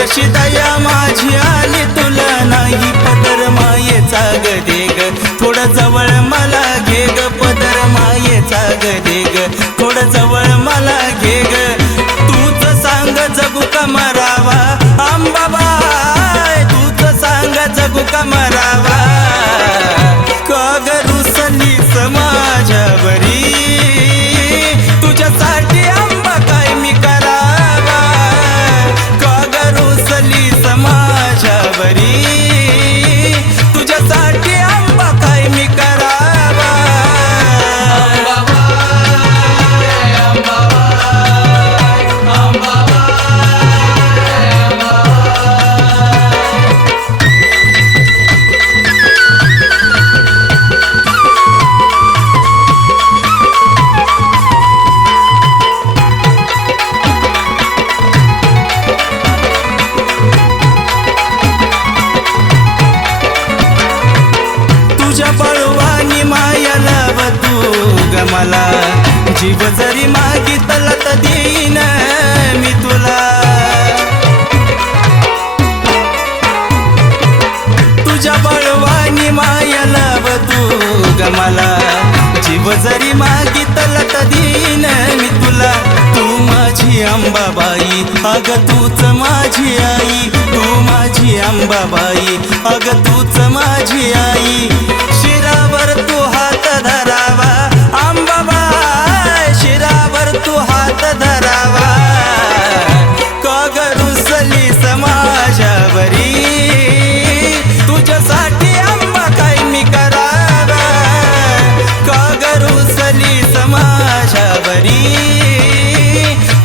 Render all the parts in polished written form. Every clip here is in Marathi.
कशी दया माझी आली तुला नाही पदर मायेचा ग दे ग थोडं जवळ मला घे ग पदर मायेचा ग दे ग थोडं जवळ मला घे ग तूच सांग जगू का मरावा अंबाबाई तूच सांग जगू का मरावा का ग रुसलीस माझ्यावरी तुझ्यासाठी अंबा काय मी करावा का ग रुसलीस माझ्यावरी तुझ्यासाठी अंबा काय मी करावा तुझ्या बळवानी माया लाव तू ग मला जीव जरी मागितला तर देईन मी तुला तुझ्या बळवानी माया लाव तू ग मला जीव जरी मागितला तर देईन मी तुला तू माझी अंबाबाई अग तूच माझी आई तू माझी अंबाबाई अग तूच माझी आई शिरावर तू हात धरावा अंबाबाई शिरावर तू हात धरावा का ग रुसलीस माझ्यावरी तुझ्यासाठी अंबा काय मी करावा का ग रुसलीस माझ्यावरी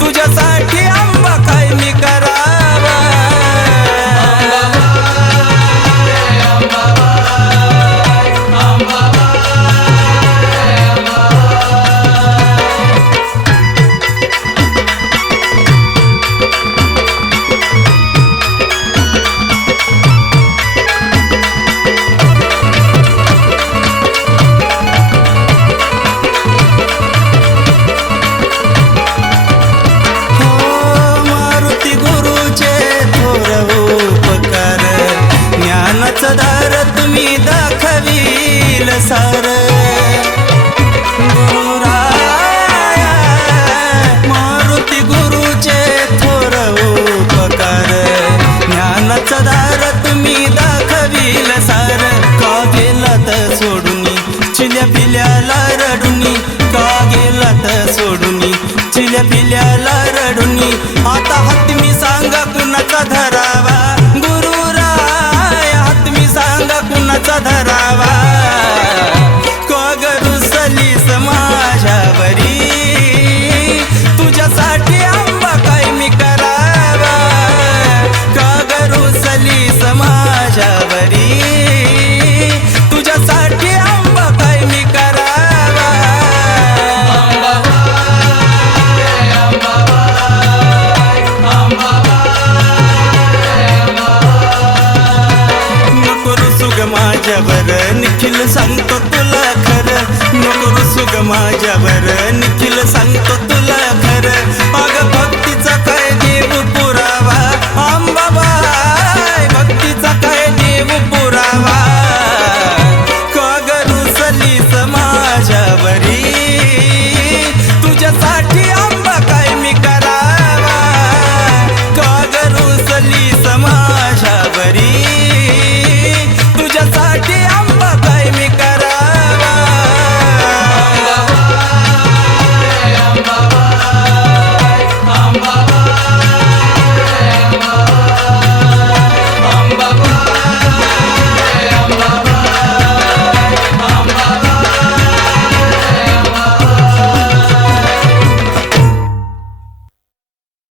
तुझ्यासाठी अंबा काय मी करावा तुम्ही दाखवील सार गुरुराया मारुती गुरुचे थोर उपकार ज्ञानाचा दार तुम्ही दाखवील सार का गेलात सोडूनी चिल्या पिल्याला रडुनी का गेलात सोडूनी चिल्या पिल्याला रडुनी आता हात मी सांगा कुणाचा धरावा सांगा कुणाचा धरावा का ग रुसलीस माझ्यावरी तुझ्यासाठी अंबा काय मी करावा का ग रुसलीस माझ्यावरी तुझ्यासाठी अंबा काय मी करावा माझ्यावर निखिल सांगतो तुला खरं नको रुसू ग माझ्यावर निखिल सांगतो